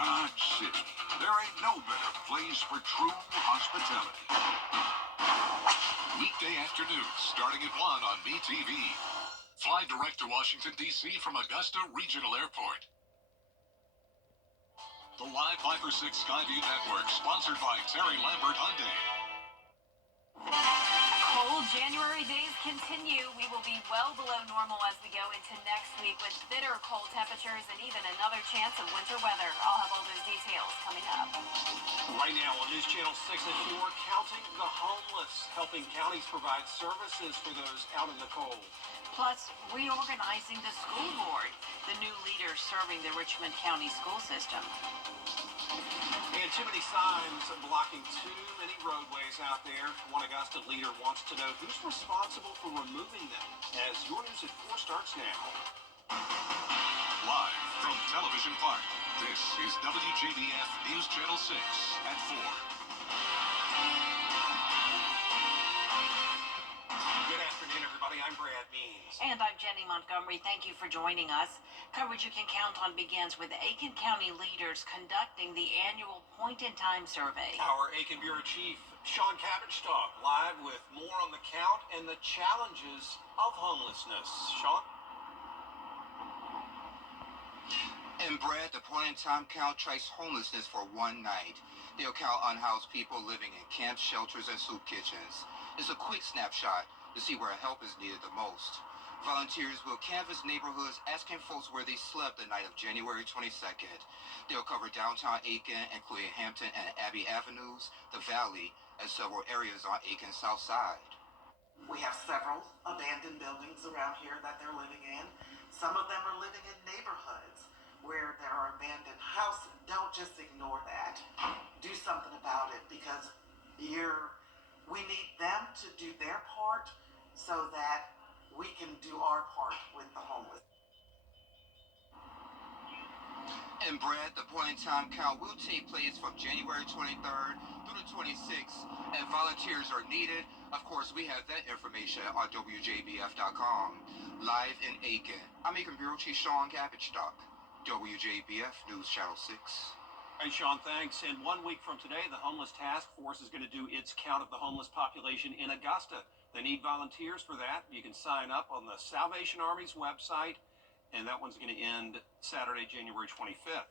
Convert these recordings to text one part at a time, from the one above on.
Dodge City. There ain't no better place for true hospitality. Weekday afternoons starting at 1 on BTV. Fly direct to Washington, D.C. from Augusta Regional Airport. The Live 5 for 6 Skyview Network, sponsored by Terry Lambert Hyundai. Cold January days continue. We will be well below normal as we go into next week with bitter cold temperatures and even another chance of winter weather. I'll have all those details coming up. Right now on News Channel 6 at 4, counting the homeless, helping counties provide services for those out in the cold. Plus, reorganizing the school board, the new leader serving the Richmond County school system. And too many signs blocking too many roadways out there. One Augusta leader wants to know who's responsible for removing them. As Your News at 4 starts now. Live from Television Park, this is WJBF News Channel 6 at 4. Good afternoon, everybody. I'm Brad Means. And I'm Jenny Montgomery. Thank you for joining us. Coverage you can count on begins with Aiken County leaders conducting the annual point-in-time survey. Our Aiken Bureau Chief, Sean Cabbage, live with more on the count and the challenges of homelessness. Sean? And Brad, the point-in-time count tracks homelessness for one night. They'll count unhoused people living in camps, shelters, and soup kitchens. It's a quick snapshot to see where help is needed the most. Volunteers will canvass neighborhoods asking folks where they slept the night of January 22nd. They'll cover downtown Aiken, including Hampton and Abbey Avenues, the Valley, and several areas on Aiken's south side. We have several abandoned buildings around here that they're living in. Some of them are living in neighborhoods where there are abandoned houses. Don't just ignore that. Do something about it, because we need them to do their part so that we can do our part with the homeless. And Brad, the point-in-time count will take place from January 23rd through the 26th, and volunteers are needed. Of course, we have that information on WJBF.com. Live in Aiken, I'm Aiken Bureau Chief Sean Cabbage, WJBF News Channel 6. Hey, Sean, thanks. And 1 week from today, the Homeless Task Force is going to do its count of the homeless population in Augusta. They need volunteers for that. You can sign up on the Salvation Army's website, and that one's going to end Saturday, January 25th.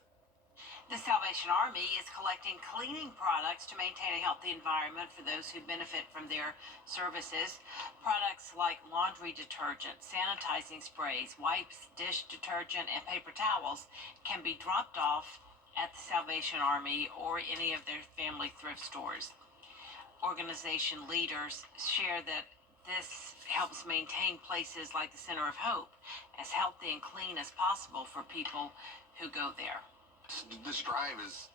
The Salvation Army is collecting cleaning products to maintain a healthy environment for those who benefit from their services. Products like laundry detergent, sanitizing sprays, wipes, dish detergent, and paper towels can be dropped off at the Salvation Army or any of their family thrift stores. Organization leaders share that this helps maintain places like the Center of Hope as healthy and clean as possible for people who go there. This drive is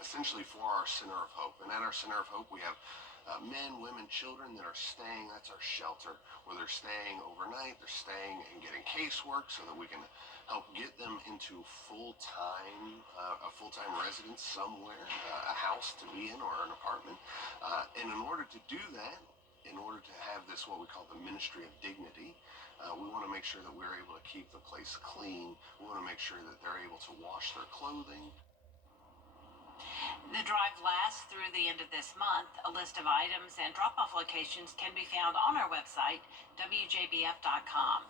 essentially for our Center of Hope, and at our Center of Hope we have men, women, children that are staying. That's our shelter, where they're staying overnight, they're staying and getting casework so that we can help get them into a full-time residence somewhere, a house to be in or an apartment. And in order to do that, in order to have this, what we call the Ministry of Dignity, we want to make sure that we're able to keep the place clean. We want to make sure that they're able to wash their clothing. The drive lasts through the end of this month. A list of items and drop-off locations can be found on our website, WJBF.com.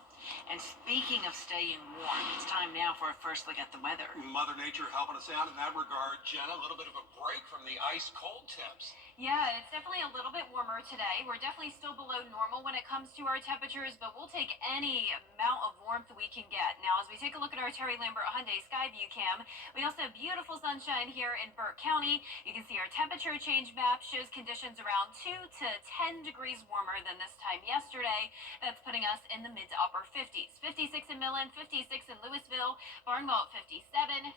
And speaking of staying warm, it's time now for a first look at the weather. Mother Nature helping us out in that regard. Jenna, a little bit of a break from the ice-cold temps. Yeah, it's definitely a little bit warmer today. We're definitely still below normal when it comes to our temperatures, but we'll take any amount of warmth we can get. Now, as we take a look at our Terry Lambert Hyundai Skyview cam, we also have beautiful sunshine here in Burke County. You can see our temperature change map shows conditions around 2 to 10 degrees warmer than this time yesterday. That's putting us in the mid to upper 50s. 56 in Millen, 56 in Louisville, Barnwell at 57,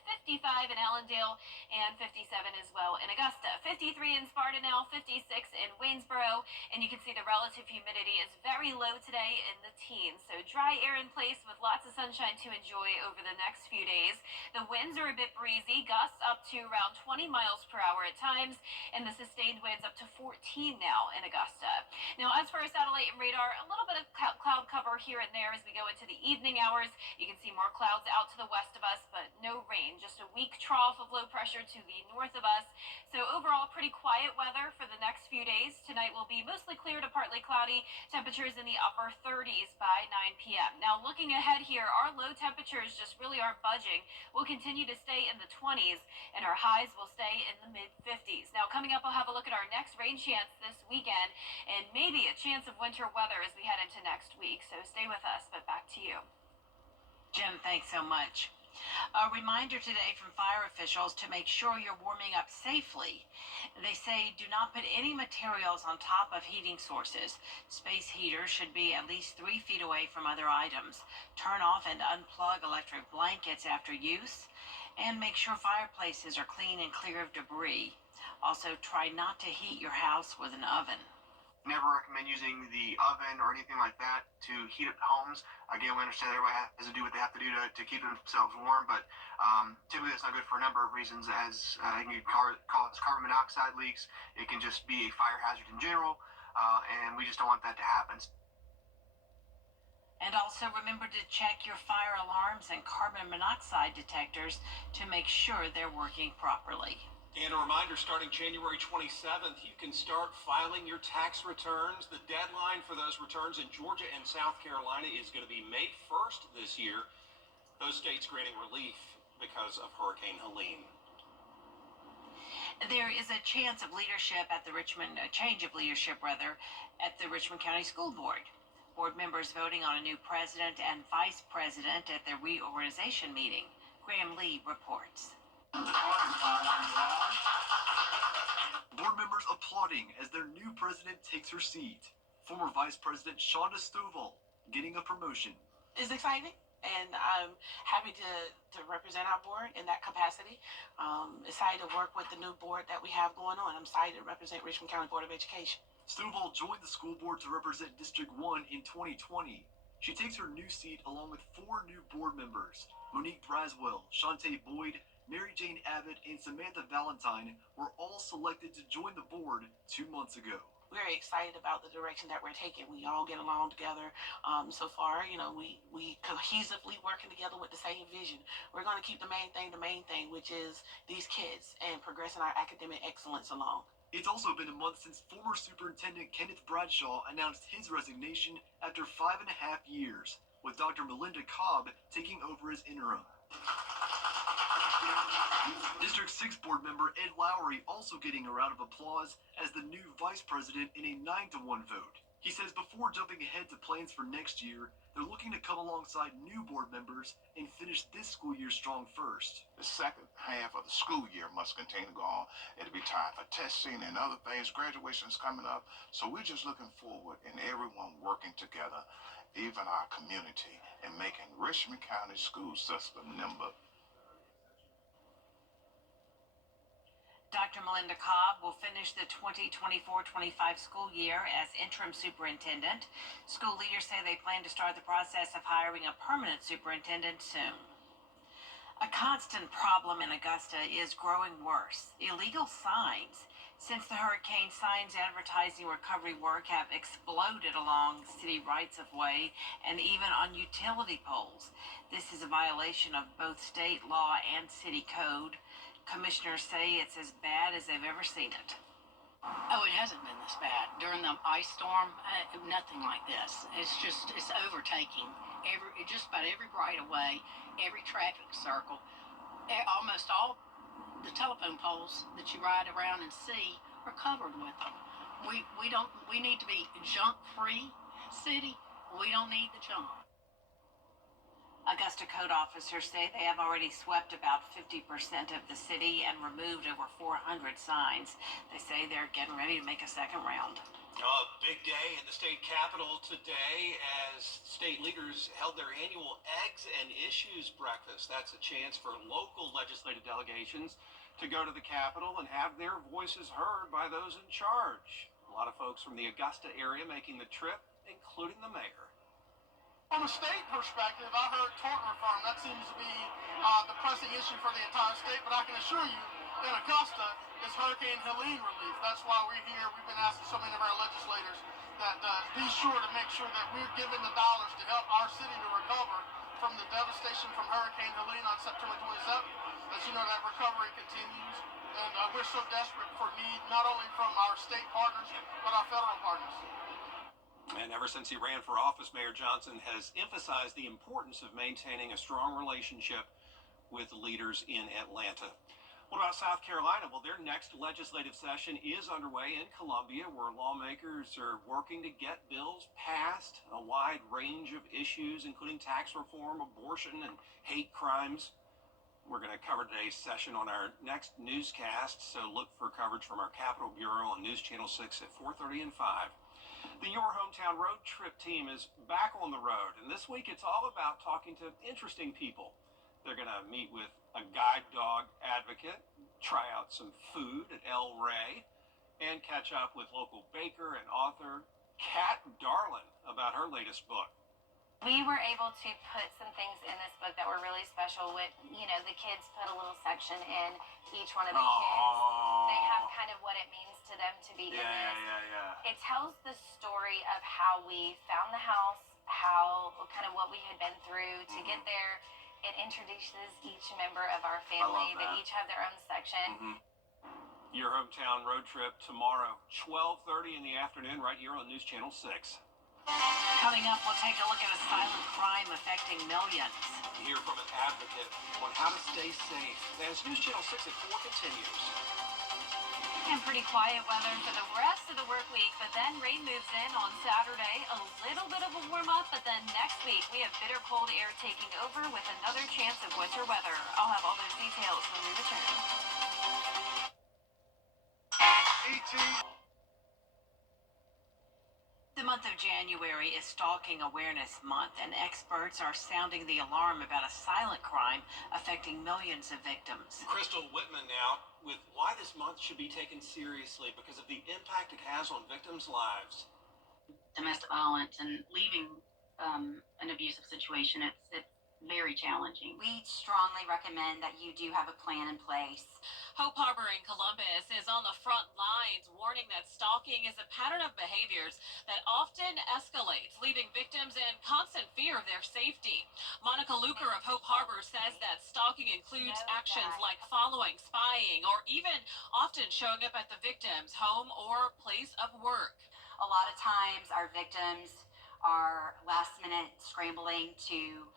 55 in Allendale, and 57 as well in Augusta. 53 in Sparta now, 56 in Waynesboro, and you can see the relative humidity is very low today in the teens. So dry air in place with lots of sunshine to enjoy over the next few days. The winds are a bit breezy, gusts up to around 20 miles per hour at times, and the sustained winds up to 14 now in Augusta. Now, as for our satellite and radar, a little bit of cloud cover here and there as we go into the evening hours. You can see more clouds out to the west of us, but no rain. Just a weak trough of low pressure to the north of us. So overall, pretty quiet weather for the next few days. Tonight will be mostly clear to partly cloudy. Temperatures in the upper 30s by 9 p.m. Now, looking ahead here, our low temperatures just really aren't budging. We'll continue to stay in the 20s, and our highs will stay in the mid-50s. Now, coming up, we'll have a look at our next rain chance this weekend, and maybe a chance of winter weather as we head into next week. So stay with us, but back to you. Jim, thanks so much. A reminder today from fire officials to make sure you're warming up safely. They say do not put any materials on top of heating sources. Space heaters should be at least 3 feet away from other items. Turn off and unplug electric blankets after use. And make sure fireplaces are clean and clear of debris. Also, try not to heat your house with an oven. Never recommend using the oven or anything like that to heat up homes. Again, we understand everybody has to do what they have to do to keep themselves warm, but typically that's not good for a number of reasons, as it can cause carbon monoxide leaks. It can just be a fire hazard in general, and we just don't want that to happen. And also remember to check your fire alarms and carbon monoxide detectors to make sure they're working properly. And a reminder, starting January 27th, you can start filing your tax returns. The deadline for those returns in Georgia and South Carolina is going to be May 1st this year. Those states granting relief because of Hurricane Helene. There is a chance of leadership at the change of leadership at the Richmond County School Board. Board members voting on a new president and vice president at their reorganization meeting. Graham Lee reports. Board members applauding as their new president takes her seat. Former Vice President Shonda Stovall getting a promotion. It's exciting, and I'm happy to represent our board in that capacity. Excited to work with the new board that we have going on. I'm excited to represent Richmond County Board of Education. Stovall joined the school board to represent District 1 in 2020. She takes her new seat along with 4 new board members. Monique Braswell, Shantae Boyd, Mary Jane Abbott, and Samantha Valentine were all selected to join the board 2 months ago. We're very excited about the direction that we're taking. We all get along together. So far, we cohesively working together with the same vision. We're going to keep the main thing, which is these kids and progressing our academic excellence along. It's also been a month since former Superintendent Kenneth Bradshaw announced his resignation after 5.5 years, with Dr. Melinda Cobb taking over as interim. District 6 board member Ed Lowry also getting a round of applause as the new vice president in a 9-1 vote. He says before jumping ahead to plans for next year, they're looking to come alongside new board members and finish this school year strong first. The second half of the school year must continue to go on. It'll be time for testing and other things. Graduation's coming up. So we're just looking forward and everyone working together, even our community, and making Richmond County school system nimble. Dr. Melinda Cobb will finish the 2024-25 school year as interim superintendent. School leaders say they plan to start the process of hiring a permanent superintendent soon. A constant problem in Augusta is growing worse: illegal signs. Since the hurricane, signs advertising recovery work have exploded along city rights-of-way and even on utility poles. This is a violation of both state law and city code. Commissioners say it's as bad as they've ever seen it. Oh, it hasn't been this bad. During the ice storm, nothing like this. It's overtaking just about every right of way, every traffic circle, almost all the telephone poles that you ride around and see are covered with them. We need to be junk-free city. We don't need the junk. Augusta code officers say they have already swept about 50% of the city and removed over 400 signs. They say they're getting ready to make a second round. A big day in the state capitol today as state leaders held their annual Eggs and Issues breakfast. That's a chance for local legislative delegations to go to the Capitol and have their voices heard by those in charge. A lot of folks from the Augusta area making the trip, including the mayor. From a state perspective, I heard tort reform. That seems to be the pressing issue for the entire state, but I can assure you, in Augusta, is Hurricane Helene relief. That's why we're here. We've been asking so many of our legislators that be sure to make sure that we're giving the dollars to help our city to recover from the devastation from Hurricane Helene on September 27th. As you know, that recovery continues, and we're so desperate for need, not only from our state partners, but our federal partners. And ever since he ran for office, Mayor Johnson has emphasized the importance of maintaining a strong relationship with leaders in Atlanta. What about South Carolina? Well, their next legislative session is underway in Columbia, where lawmakers are working to get bills passed, a wide range of issues, including tax reform, abortion, and hate crimes. We're going to cover today's session on our next newscast, so look for coverage from our Capitol Bureau on News Channel 6 at 4:30 and 5. The Your Hometown Road Trip team is back on the road, and this week it's all about talking to interesting people. They're going to meet with a guide dog advocate, try out some food at El Rey, and catch up with local baker and author Kat Darlin about her latest book. We were able to put some things in this book that were really special. With, the kids put a little section in each one of the kids. They have kind of what it means to them to be in this. It tells the story of how we found the house, how kind of what we had been through to get there. It introduces each member of our family. They each have their own section. Your Hometown Road Trip tomorrow, 12:30 in the afternoon, right here on News Channel 6. Coming up, we'll take a look at a silent crime affecting millions. Hear from an advocate on how to stay safe as News Channel 6 at 4 continues. And pretty quiet weather for the rest of the work week, but then rain moves in on Saturday. A little bit of a warm up, but then next week we have bitter cold air taking over with another chance of winter weather. I'll have all those details when we return. The month of January is Stalking Awareness Month, and experts are sounding the alarm about a silent crime affecting millions of victims. Crystal Whitman now with why this month should be taken seriously because of the impact it has on victims' lives. Domestic violence and leaving an abusive situation, it's very challenging. We strongly recommend that you do have a plan in place. Hope Harbor in Columbus is on the front lines, warning that stalking is a pattern of behaviors that often escalates, leaving victims in constant fear of their safety. Monica Luker of Hope Harbor says that stalking includes actions like following, spying, or even often showing up at the victim's home or place of work. A lot of times our victims are last minute scrambling to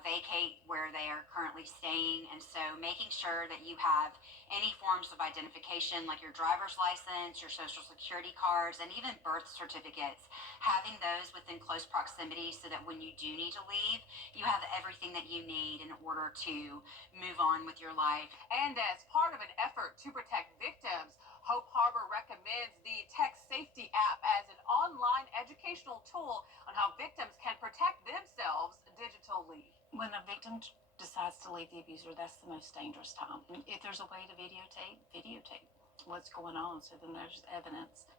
vacate where they are currently staying, and so making sure that you have any forms of identification like your driver's license, your social security cards, and even birth certificates, having those within close proximity so that when you do need to leave, you have everything that you need in order to move on with your life. And as part of an effort to protect victims, Hope Harbor recommends the Tech Safety app as an online educational tool on how victims can protect themselves digitally. When a victim decides to leave the abuser, that's the most dangerous time. If there's a way to videotape what's going on so then there's evidence.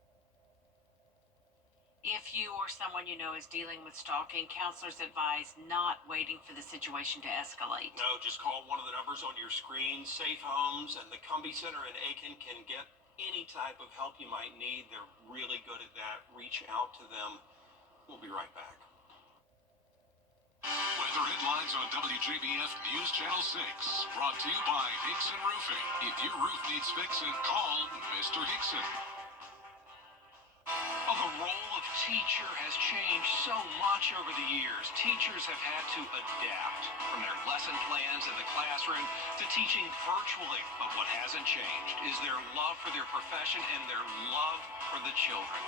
If you or someone you know is dealing with stalking, counselors advise not waiting for the situation to escalate. No, just call one of the numbers on your screen. Safe Homes and the Cumbie Center in Aiken can get any type of help you might need. They're really good at that. Reach out to them. We'll be right back. Weather headlines on WJBF News Channel 6. Brought to you by Hickson Roofing. If your roof needs fixing, call Mr. Hickson. Well, the role of teacher has changed so much over the years. Teachers have had to adapt from their lesson plans in the classroom to teaching virtually. But what hasn't changed is their love for their profession and their love for the children.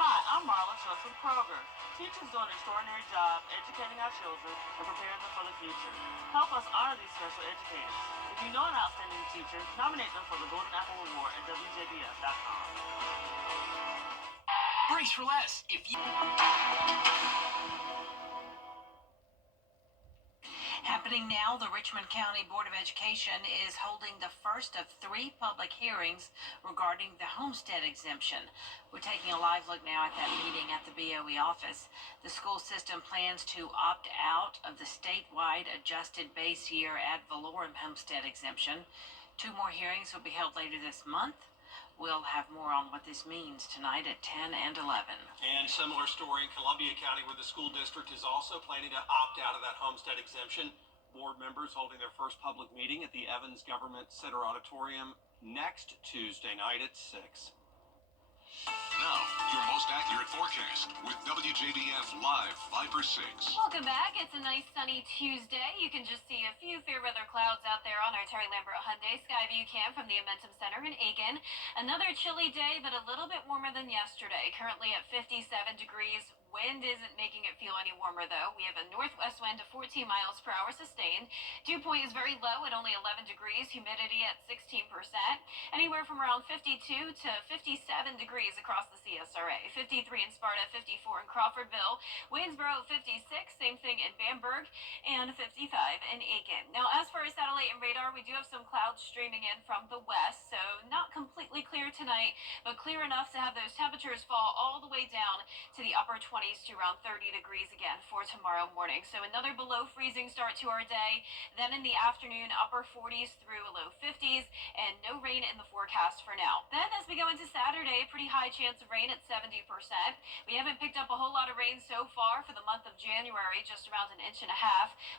Hi, I'm Marla Schultz with Kroger. Teachers do an extraordinary job educating our children and preparing them for the future. Help us honor these special educators. If you know an outstanding teacher, nominate them for the Golden Apple Award at WJBF.com. Brace for less. If you... Happening Happening now, the Richmond County Board of Education is holding the first of 3 public hearings regarding the homestead exemption. We're taking a live look now at that meeting at the BOE office. The school system plans to opt out of the statewide adjusted base year ad valorem homestead exemption. 2 more hearings will be held later this month. We'll have more on what this means tonight at 10 and 11. And similar story in Columbia County, where the school district is also planning to opt out of that homestead exemption. Board members holding their first public meeting at the Evans Government Center Auditorium next Tuesday night at 6. Now, your most accurate forecast with WJBF Live 5/6. Welcome back. It's a nice sunny Tuesday. You can just see a few fair weather clouds out there on our Terry Lambert Hyundai Skyview Cam from the Amentum Center in Aiken. Another chilly day, but a little bit warmer than yesterday. Currently at 57 degrees. Wind isn't making it feel any warmer, though. We have a northwest wind of 14 miles per hour sustained. Dew point is very low at only 11 degrees. Humidity at 16%. Anywhere from around 52 to 57 degrees across the CSRA. 53 in Sparta, 54 in Crawfordville. Waynesboro 56, same thing in Bamberg, and 55 in Aiken. Now, as for our satellite and radar, we do have some clouds streaming in from the west, so not completely clear tonight, but clear enough to have those temperatures fall all the way down to the upper 20s to around 30 degrees again for tomorrow morning. So another below freezing start to our day. Then in the afternoon, upper 40s through low 50s, and no rain in the forecast for now. Then as we go into Saturday, pretty high chance of rain at 70%. We haven't picked up a whole lot of rain so far for the month of January, just around 1.5 inches,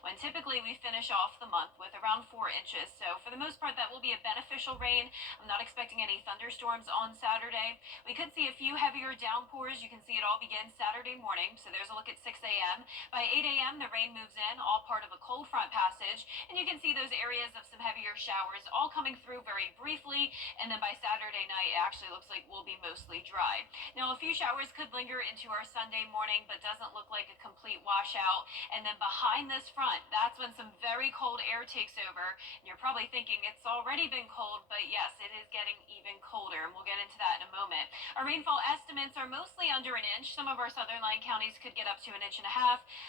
when typically we finish off the month with around 4 inches. So for the most part, that will be a beneficial rain. I'm not expecting any thunderstorms on Saturday. We could see a few heavier downpours. You can see it all begin Saturday morning, so there's a look at 6 a.m. By 8 a.m., the rain moves in, all part of a cold front passage, and you can see those areas of some heavier showers all coming through very briefly, and then by Saturday night, it actually looks like we'll be mostly dry. Now, a few showers could linger into our Sunday morning, but doesn't look like a complete washout, and then behind this front, that's when some very cold air takes over, and you're probably thinking it's already been cold, but yes, it is getting even colder, and we'll get into that in a moment. Our rainfall estimates are mostly under 1 inch. Some of our southern line counties could get up to 1.5 inches.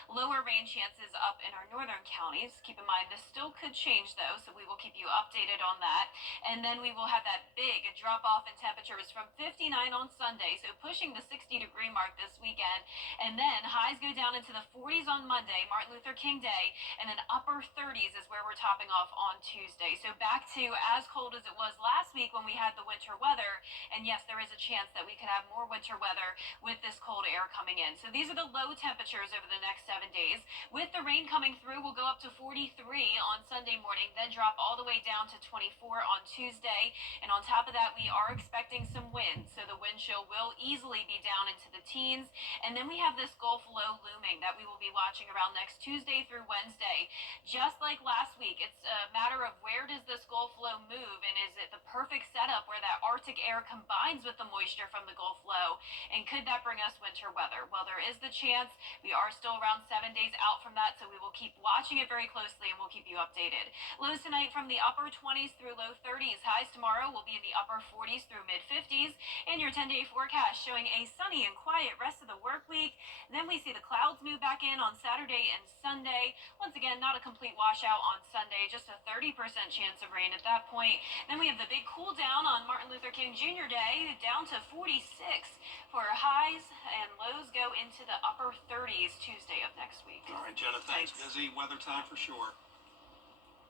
Lower rain chances up in our northern counties. Keep in mind, this still could change, though, so we will keep you updated on that. And then we will have that big drop off in temperatures from 59 on Sunday, so pushing the 60-degree mark this weekend. And then highs go down into the 40s on Monday, Martin Luther King Day, and then upper 30s is where we're topping off on Tuesday. So back to as cold as it was last week when we had the winter weather. And yes, there is a chance that we could have more winter weather with this cold air coming in. So these are the low temperatures over the next 7 days. With the rain coming through, we'll go up to 43 on Sunday morning, then drop all the way down to 24 on Tuesday. And on top of that, we are expecting some wind, so the wind chill will easily be down into the teens. And then we have this Gulf low looming that we will be watching around next Tuesday through Wednesday. Just like last week, it's a matter of where does this Gulf low move, and is it the perfect setup where that Arctic air combines with the moisture from the Gulf low, and could that bring us winter weather? Well, there is the chance. We are still around 7 days out from that, so we will keep watching it very closely and we'll keep you updated. Lows tonight from the upper 20s through low 30s. Highs tomorrow will be in the upper 40s through mid 50s. And your 10-day forecast showing a sunny and quiet rest of the work week. And then we see the clouds move back in on Saturday and Sunday. Once again, not a complete washout on Sunday, just a 30% chance of rain at that point. Then we have the big cool down on Martin Luther King Jr. Day, down to 46 for highs, and lows go into the upper 30s Tuesday of next week. All right, Jenna, thanks. Busy weather time for sure.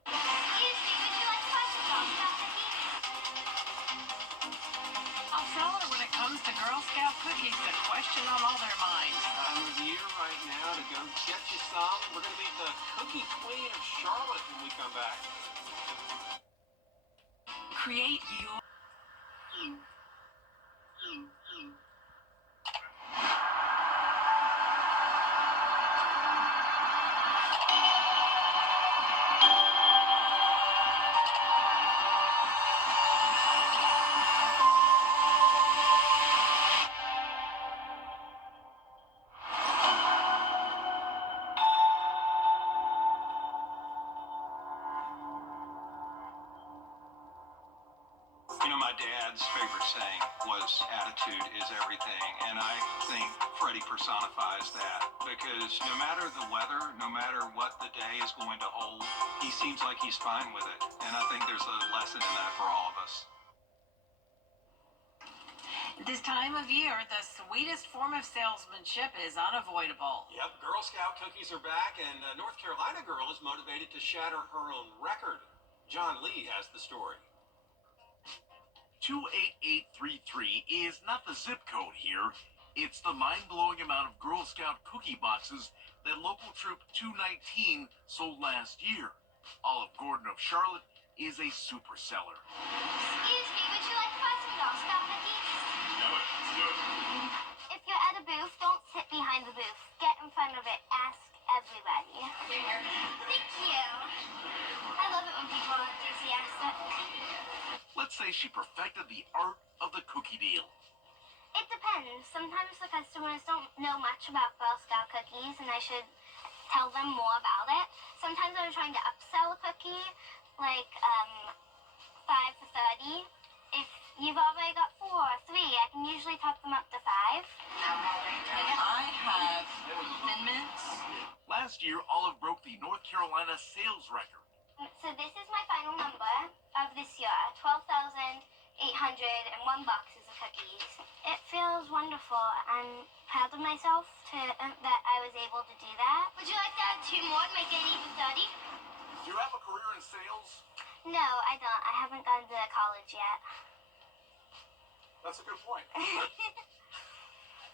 Excuse me, would you like questions about the heat? I'll tell her when it comes to Girl Scout cookies, the question on all their minds. Time of year right now to go get you some. We're going to meet the Cookie Queen of Charlotte when we come back. Create your... know my dad's favorite saying was attitude is everything, and I think Freddie personifies that because no matter the weather, no matter what the day is going to hold, he seems like he's fine with it, and I think there's a lesson in that for all of us. This time of year, the sweetest form of salesmanship is unavoidable. Yep, Girl Scout cookies are back, and a North Carolina girl is motivated to shatter her own record. John Lee has the story. 28833 is not the zip code here. It's the mind-blowing amount of Girl Scout cookie boxes that local troop 219 sold last year. Olive Gordon of Charlotte is a super seller. Excuse me, would you like to buy some Girl Scout cookies? Yeah, let's do it. If you're at a booth, don't sit behind the booth. Get in front of it. Ask everybody. Thank you. I love it when people are enthusiastic. Let's say she perfected the art of the cookie deal. It depends. Sometimes the customers don't know much about Girl Scout cookies, and I should tell them more about it. Sometimes I'm trying to upsell a cookie, like 5 for 30. If you've already got 4 or 3, I can usually talk them up to 5. And I have Thin Mints. Last year, Olive broke the North Carolina sales record. So this is my final number of this year, 12,801 boxes of cookies. It feels wonderful. I'm proud of myself that I was able to do that. Would you like to add 2 more to make it even 30? Do you have a career in sales? No, I don't. I haven't gone to college yet. That's a good point.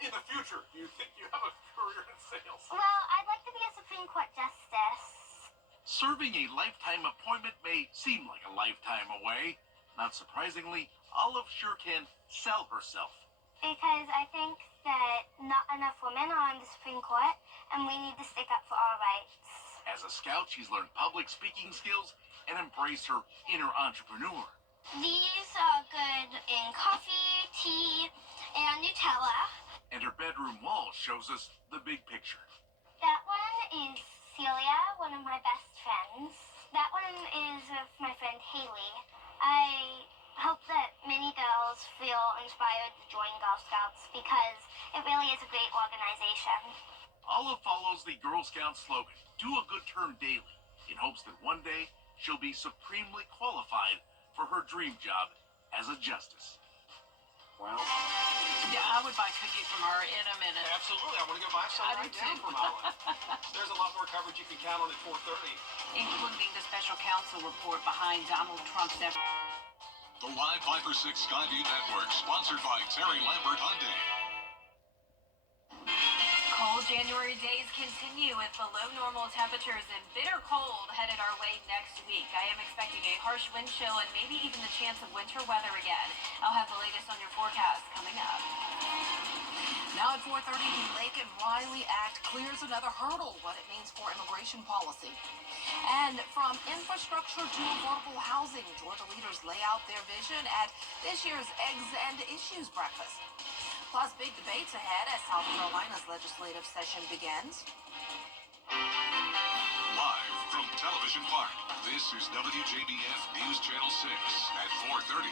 In the future, do you think you have a career in sales? Well, I'd like to be a Supreme Court justice. Serving a lifetime appointment may seem like a lifetime away. Not surprisingly, Olive sure can sell herself. Because I think that not enough women are on the Supreme Court, and we need to stick up for our rights. As a scout, she's learned public speaking skills and embraced her inner entrepreneur. These are good in coffee, tea, and Nutella. And her bedroom wall shows us the big picture. That one is Celia, one of my best friends. That one is with my friend Haley. I hope that many girls feel inspired to join Girl Scouts because it really is a great organization. Olive follows the Girl Scout slogan, do a good turn daily, in hopes that one day she'll be supremely qualified for her dream job as a justice. Well, Yeah, I would buy cookies from her in a minute. absolutely. I want to go buy some I right do now too. from Olive. There's a lot more coverage you can count on at 4:30. Including the special counsel report behind Donald Trump's effort. The Live 5 for 6 Skyview Network, sponsored by Terry Lambert Hyundai. Cold January days continue with below normal temperatures and bitter cold headed our way next week. I am expecting a harsh wind chill and maybe even the chance of winter weather again. I'll have the latest on your forecast coming up. Now at 4:30, the Laken Riley Act clears another hurdle, what it means for immigration policy. And from infrastructure to affordable housing, Georgia leaders lay out their vision at this year's Eggs and Issues breakfast. Plus, big debates ahead as South Carolina's legislative session begins. Live from Television Park, this is WJBF News Channel 6 at 4:30.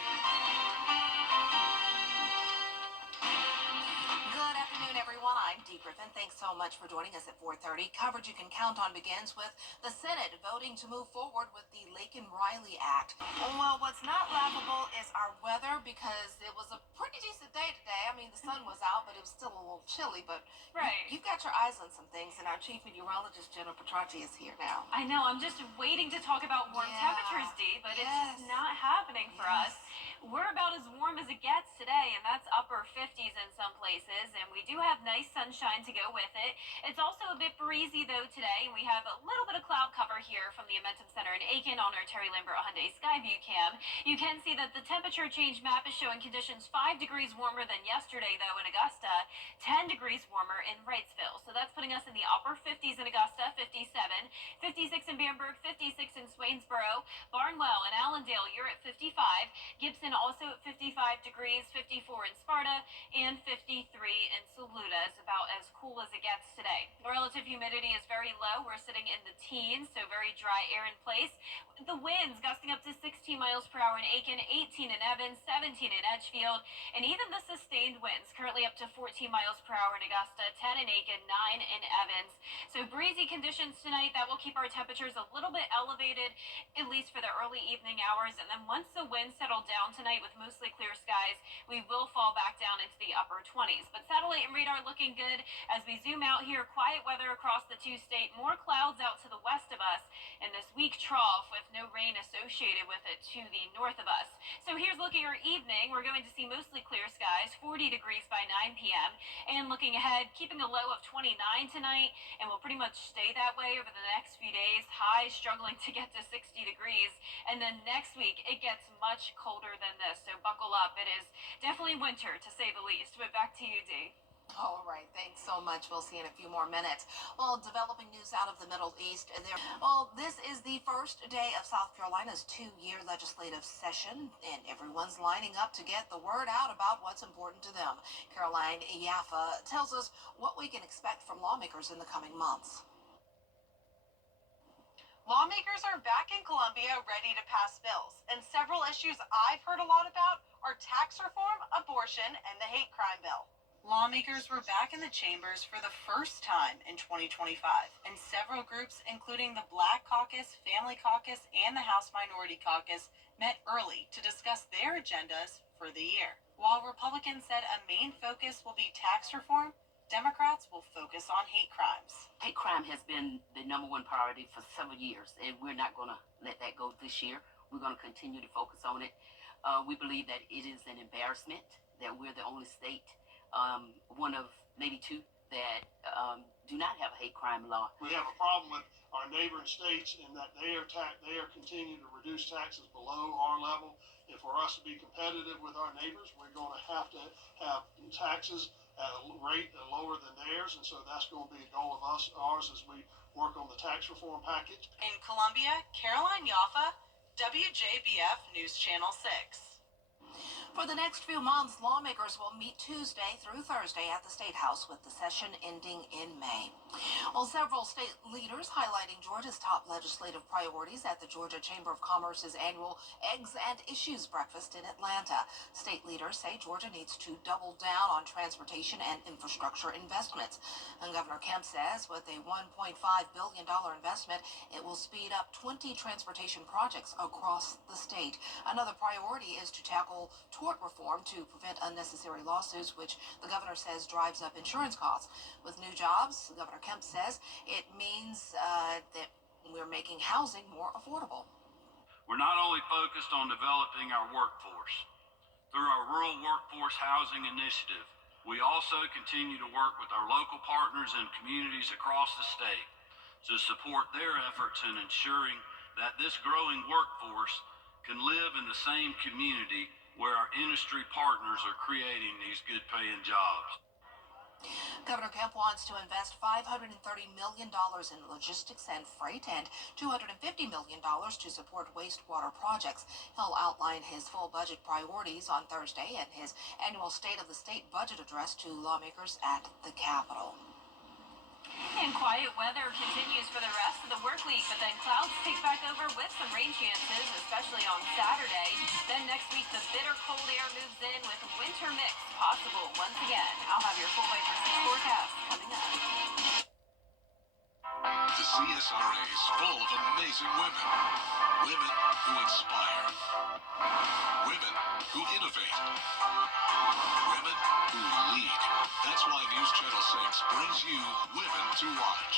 Good afternoon, everyone. I'm Dee Griffin. Thanks so much for joining us at 4:30. Coverage you can count on begins with the Senate voting to move forward with the Laken Riley Act. Well, what's not laughable is our weather because it was a pretty decent day today. I mean, the sun was out, but it was still a little chilly. But Right. you've got your eyes on some things, and our chief meteorologist, Jenna Petracci, is here now. I know, I'm just waiting to talk about warm Yeah. temperatures, Dee, but it's Yes. just not happening for Yes. us. We're about as warm as it gets today, and that's upper 50s in some places, and we do have nice sunshine to go with it. It's also a bit breezy, though, today, and we have a little bit of cloud cover here from the Amentum Center in Aiken on our Terry Lambert Hyundai Skyview cam. You can see that the temperature change map is showing conditions 5 degrees warmer than yesterday, though, in Augusta, 10 degrees warmer in Wrightsville. So that's putting us in the upper 50s in Augusta, 57, 56 in Bamberg, 56 in Swainsboro, Barnwell and Allendale, you're at 55, Gibson Houston also at 55 degrees, 54 in Sparta, and 53 in Saluda. It's about as cool as it gets today. The relative humidity is very low. We're sitting in the teens, so very dry air in place. The winds gusting up to 16 miles per hour in Aiken, 18 in Evans, 17 in Edgefield, and even the sustained winds currently up to 14 miles per hour in Augusta, 10 in Aiken, 9 in Evans. So breezy conditions tonight that will keep our temperatures a little bit elevated, at least for the early evening hours. And then once the winds settle down tonight with mostly clear skies, we will fall back down into the upper 20s. But satellite and radar looking good as we zoom out here. Quiet weather across the two-state, more clouds out to the west of us, and this weak trough with no rain associated with it to the north of us. So here's looking at our evening. We're going to see mostly clear skies, 40 degrees by 9 p.m. And looking ahead, keeping a low of 29 tonight, and will pretty much stay that way over the next few days. Highs struggling to get to 60 degrees. And then next week, it gets much colder than this. So buckle up. It is definitely winter, to say the least. But back to you, Dee. All right, thanks so much. We'll see you in a few more minutes. Well, developing news out of the Middle East. This is the first day of South Carolina's 2-year legislative session, and everyone's lining up to get the word out about what's important to them. Caroline Yaffa tells us what we can expect from lawmakers in the coming months. Lawmakers are back in Columbia ready to pass bills, and several issues I've heard a lot about are tax reform, abortion, and the hate crime bill. Lawmakers were back in the chambers for the first time in 2025, and several groups, including the Black Caucus, Family Caucus, and the House Minority Caucus, met early to discuss their agendas for the year. While Republicans said a main focus will be tax reform, Democrats will focus on hate crimes. Hate crime has been the number one priority for several years, and we're not going to let that go this year. We're going to continue to focus on it. We believe that it is an embarrassment that we're the only state, one of maybe two, that do not have a hate crime law. We have a problem with our neighboring states in that they are continuing to reduce taxes below our level. And for us to be competitive with our neighbors, we're going to have taxes at a rate lower than theirs, and so that's going to be a goal of ours as we work on the tax reform package. In Columbia, Caroline Yaffa, WJBF News Channel 6. For the next few months, lawmakers will meet Tuesday through Thursday at the State House, with the session ending in May. Well, several state leaders highlighting Georgia's top legislative priorities at the Georgia Chamber of Commerce's annual Eggs and Issues breakfast in Atlanta. State leaders say Georgia needs to double down on transportation and infrastructure investments. And Governor Kemp says with a $1.5 billion investment, it will speed up 20 transportation projects across the state. Another priority is to tackle tort reform to prevent unnecessary lawsuits, which the governor says drives up insurance costs. With new jobs, Governor Kemp says it means that we're making housing more affordable. We're not only focused on developing our workforce. Through our Rural Workforce Housing Initiative, we also continue to work with our local partners and communities across the state to support their efforts in ensuring that this growing workforce can live in the same community where our industry partners are creating these good-paying jobs. Governor Kemp wants to invest $530 million in logistics and freight and $250 million to support wastewater projects. He'll outline his full budget priorities on Thursday in his annual State of the State budget address to lawmakers at the Capitol. And quiet weather continues for the rest of the work week, but then clouds take back over with some rain chances, especially on Saturday. Then next week, the bitter cold air moves in with winter mix possible once again. I'll have your full Vapor 6 forecast coming up. The CSRA is full of amazing women. Women who inspire. Women who innovate. Women who lead. That's why News Channel 6 brings you Women to Watch.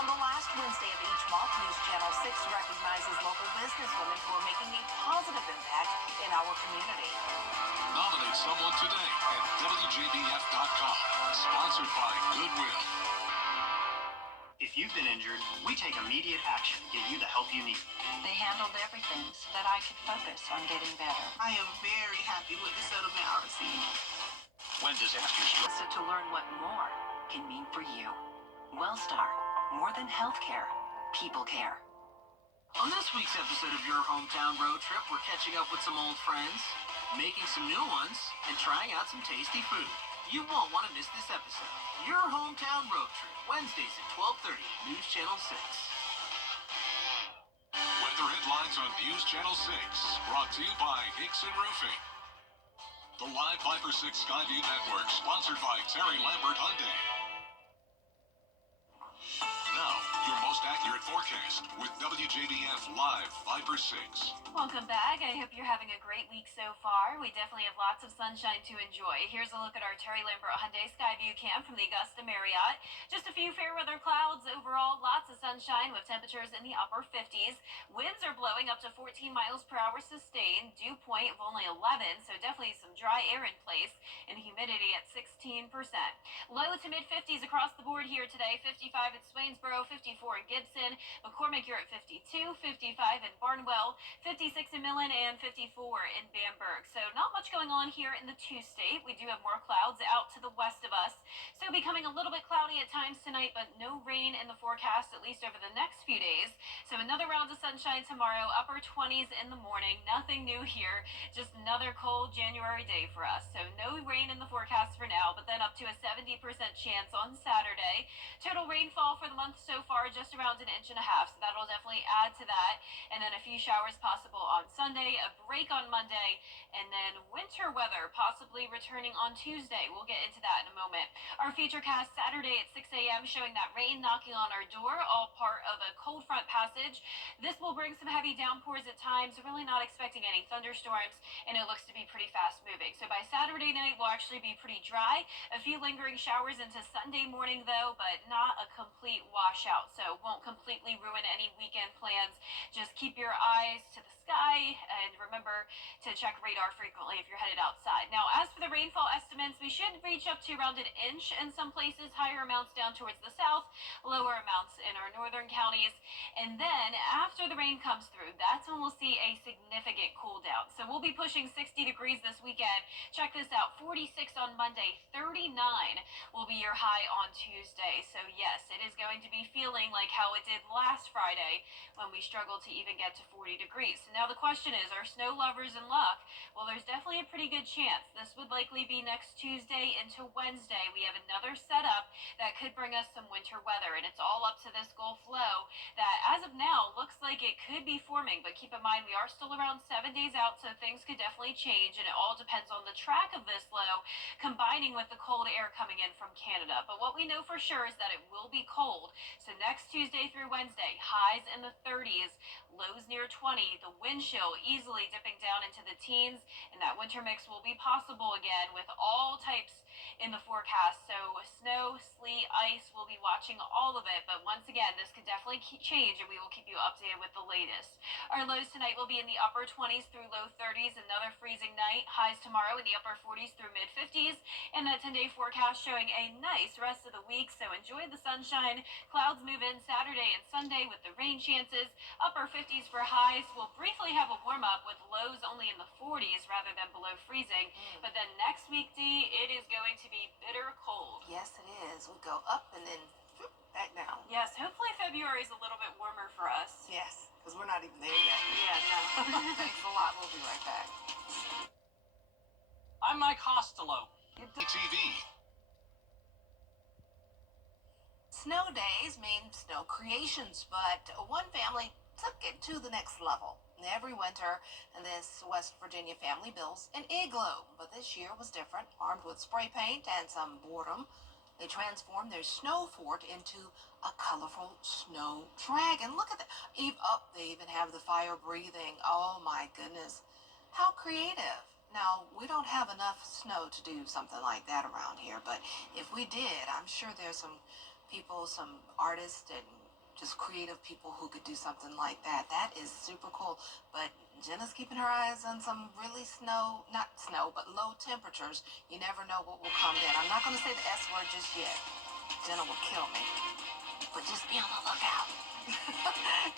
On the last Wednesday of each month, News Channel 6 recognizes local businesswomen who are making a positive impact in our community. Nominate someone today at WJBF.com. Sponsored by Goodwill. If you've been injured, we take immediate action to get you the help you need. They handled everything so that I could focus on getting better. I am very happy with the settlement I received. When disaster strikes. So to learn what more can mean for you. Wellstar, more than healthcare, people care. On this week's episode of Your Hometown Road Trip, we're catching up with some old friends, making some new ones, and trying out some tasty food. You won't want to miss this episode. Your Hometown Road Trip, Wednesdays at 12:30, News Channel 6. Weather headlines on News Channel 6, brought to you by Hickson Roofing. The live Viper 6 Skyview Network, sponsored by Terry Lambert Hyundai. Now, your most accurate forecast with WJBF Live Viper 6. Welcome back. I hope you're having a great week so far. We definitely have lots of sunshine to enjoy. Here's a look at our Terry Lambert Hyundai Skyview Cam from the Augusta Marriott. Just a few fair weather clouds overall, lots of sunshine with temperatures in the upper 50s. Winds are blowing up to 14 miles per hour sustained, dew point of only 11, so definitely some dry air in place, and humidity at 16%. Low to mid 50s across the board here today. 55 at Swainsboro, 54 in Gibson, McCormick, you're at 52, 55 in Barnwell, 56 in Millen, and 54 in Bamberg. So not much going on here in the two-state. We do have more clouds out to the west of us, so becoming a little bit cloudy at times tonight, but no rain in the forecast, at least over the next few days. So another round of sunshine tomorrow, upper 20s in the morning. Nothing new here, just another cold January day for us. So no rain in the forecast for now, but then up to a 70% chance on Saturday. Total rainfall for the month so far, just around 1.5 inches, so that'll definitely add to that. And then a few showers possible on Sunday, a break on Monday, and then winter weather possibly returning on Tuesday. We'll get into that in a moment. Our featurecast Saturday at 6 a.m. showing that rain knocking on our door, all part of a cold front passage. This will bring some heavy downpours at times, really not expecting any thunderstorms, and it looks to be pretty fast moving. So by Saturday night, we'll actually be pretty dry. A few lingering showers into Sunday morning, though, but not a complete washout, so won't completely ruin any weekend plans. Just keep your eyes to the sky and remember to check radar frequently if you're headed outside. Now, as for the rainfall estimates, we should reach up to around 1 inch in some places, higher amounts down towards the south, lower amounts in our northern counties. And then after the rain comes through, that's when we'll see a significant cool down. So we'll be pushing 60 degrees this weekend. Check this out, 46 on Monday, 39 will be your high on Tuesday. So yes, it is going to be feeling like how it did last Friday when we struggled to even get to 40 degrees. So now the question is, are snow lovers in luck? Well, there's definitely a pretty good chance. This would likely be next Tuesday into Wednesday. We have another setup that could bring us some winter weather, and it's all up to this Gulf low that as of now looks like it could be forming, but keep in mind we are still around 7 days out, so things could definitely change, and it all depends on the track of this low combining with the cold air coming in from Canada. But what we know for sure is that it will be cold. So next Tuesday through Wednesday, highs in the 30s, lows near 20, the wind chill easily dipping down into the teens, and that winter mix will be possible again with all types in the forecast. So snow, sleet, ice, we'll be watching all of it, but once again, this could definitely change, and we will keep you updated with the latest. Our lows tonight will be in the upper 20s through low 30s, another freezing night. Highs tomorrow in the upper 40s through mid 50s, and that 10-day forecast showing a nice rest of the week, so enjoy the sunshine. Clouds move in Saturday and Sunday with the rain chances. Upper 50s for highs. We'll briefly have a warm up with lows only in the 40s rather than below freezing, but then next week, D, it is going to be bitter cold. Yes, it is. We go up and then back down. Yes, hopefully February is a little bit warmer for us. Yes, because we're not even there yet. Yeah, no. Thanks a lot. We'll be right back. I'm Mike Costello. TV. Snow days mean snow creations, but one family took it to the next level. Every winter, this West Virginia family builds an igloo, but this year was different. Armed with spray paint and some boredom, they transformed their snow fort into a colorful snow dragon. Look at that. They even have the fire breathing. Oh my goodness. How creative. Now, we don't have enough snow to do something like that around here, but if we did, I'm sure there's some people, some artists and just creative people who could do something like that. That is super cool. But Jenna's keeping her eyes on some really not snow, but low temperatures. You never know what will come then. I'm not going to say the S word just yet. Jenna will kill me. But just be on the lookout.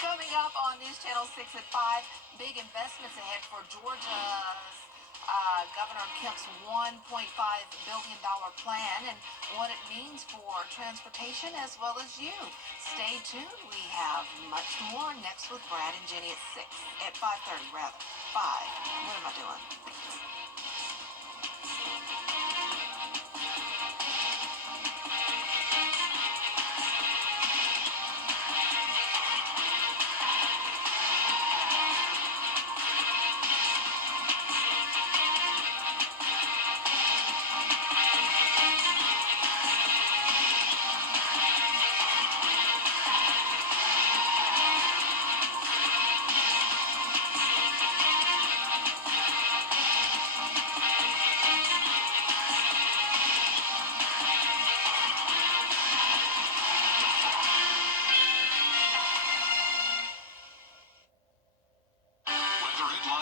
Coming up on News Channel 6 at 5, big investments ahead for Georgia's governor. Governor Kemp's $1.5 billion plan and what it means for transportation as well as you. Stay tuned. We have much more next with Brad and Jenny at 6, at 5:30 rather. 5. What am I doing?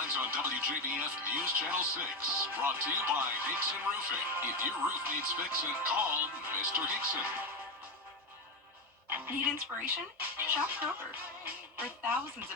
On WJBF News Channel 6, brought to you by Hickson Roofing. If your roof needs fixing, call Mr. Hickson. Need inspiration? Shop Kroger. For thousands of